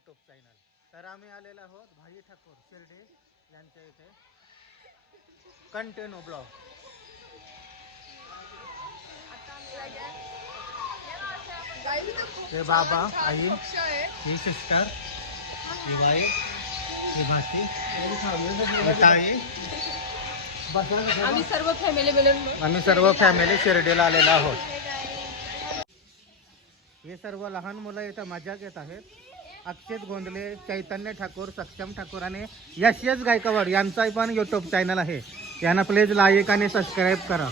YouTube channel. तर आम्ही आलेलो आहोत भाई ठाकूर शिर्डी यांच्या इथे कंटिन्यू ब्लॉग. हे बाबा आई, ही सिस्टर, ही बाई, ही भाची, ही ताई. आम्ही सर्व फॅमिली मिळून शिर्डीला आलेलो आहोत. हे सर्व लहान मुलं इथं मजा घेत आहेत. अक्षित गोंधले, चैतन्य ठाकूर, सक्षम ठाकूर आणि यश गायकवाड यांचा पण यूट्यूब चॅनल आहे. यांना प्लीज लाईक आणि सबस्क्राईब करा.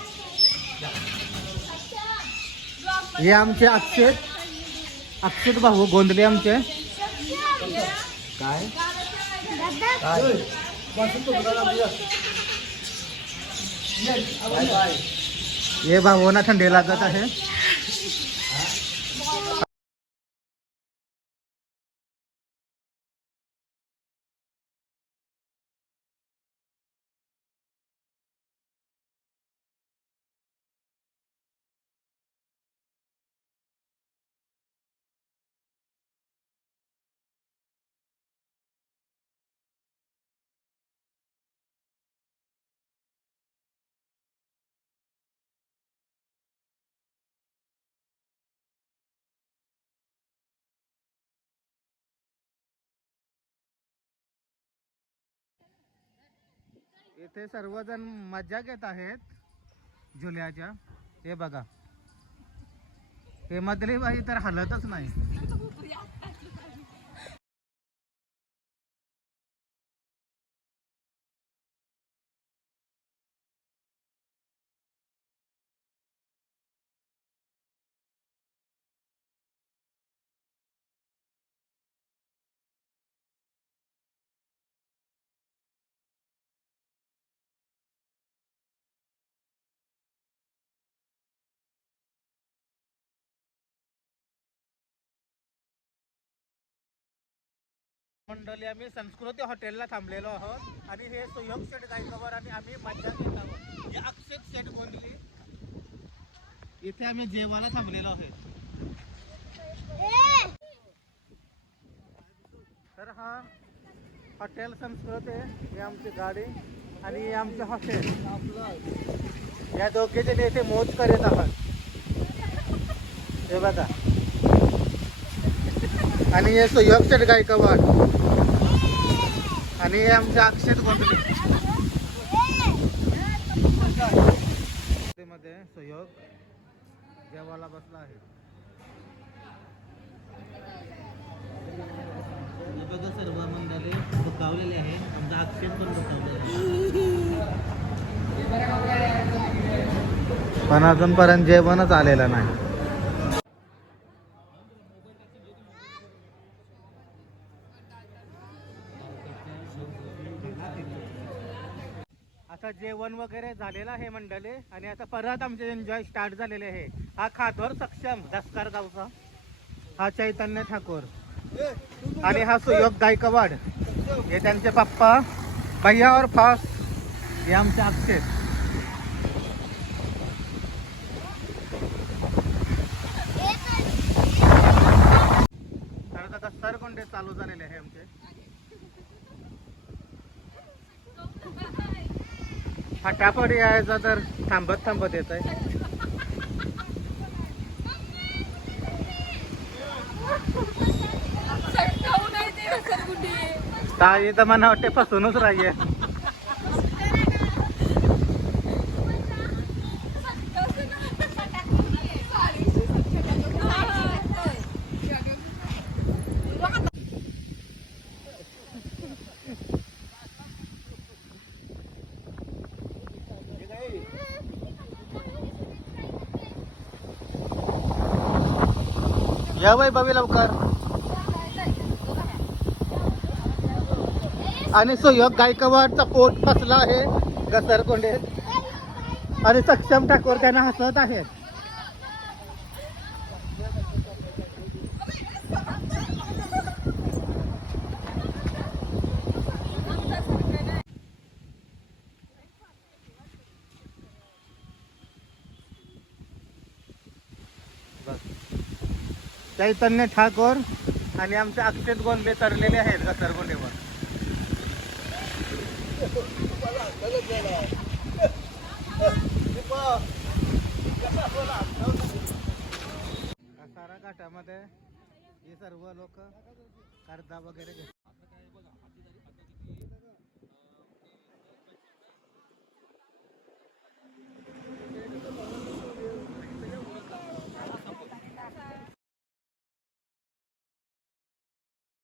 हे आमचे अक्षित भाऊ गोंधले आमचे. काय ये भावना थंडी लागत आहे. इथे सर्वजण मजा घेत आहेत झुल्याच्या. हे बघा, हे मधली बाई तर हलतच नाही. मंडळी, आम्ही संस्कृती हॉटेलला थांबलेलो आहोत आणि हे सुयोग शेठ गायकवाड आणि आम्ही मजा घेत आहोत. हे अक्षित शेठ गोंधली इथे आम्ही जेवायला थांबलेलो आहे. तर हा हॉटेल संस्कृती आहे. ही आमची गाडी आणि हे आमचे हॉटेल. या दोघे जण इथे मोज करत आहात. हे बघा, आणि हे सुयोग शेठ गायकवाड आणि हे आमचे अक्षित गोंधले. मध्ये सुयोग जेवायला बसला आहे. बघा, सर्व मंडळी दुखावलेले आहे. आमचा अक्षित पण दुखावलेला आहे, पण अजूनपर्यंत जेवणच आलेलं नाही. आता जेवण वगैरे झालेलं आहे मंडळी आणि आता परत आमचे एन्जॉय स्टार्ट झालेले आहे. हा खातवर सक्षम दसकार गावचा, हा चैतन्य ठाकूर आणि हा सुयोग गायकवाड. हे त्यांचे पप्पा भैया और फास. हे आमचे अक्षित. तर आता सरकोंडे चालू झालेले आहे आमचे. फटाफट यायचा तर थांबत येत आहे. ताई तर मला वाटते फसूनच राहीये. या बाई बाबी लवकर. आणि सुयोग गायकवाडचा पोट फसला आहे घसरकोंडे आणि सक्षम ठाकूर त्यांना हसत आहेत. चैतन्य ठाकूर आणि आमचे अक्षत गोंदे तरलेले आहेत घसरगुंडीवर. सारा घाटामध्ये हे सर्व लोक कर्जा वगैरे घेतात.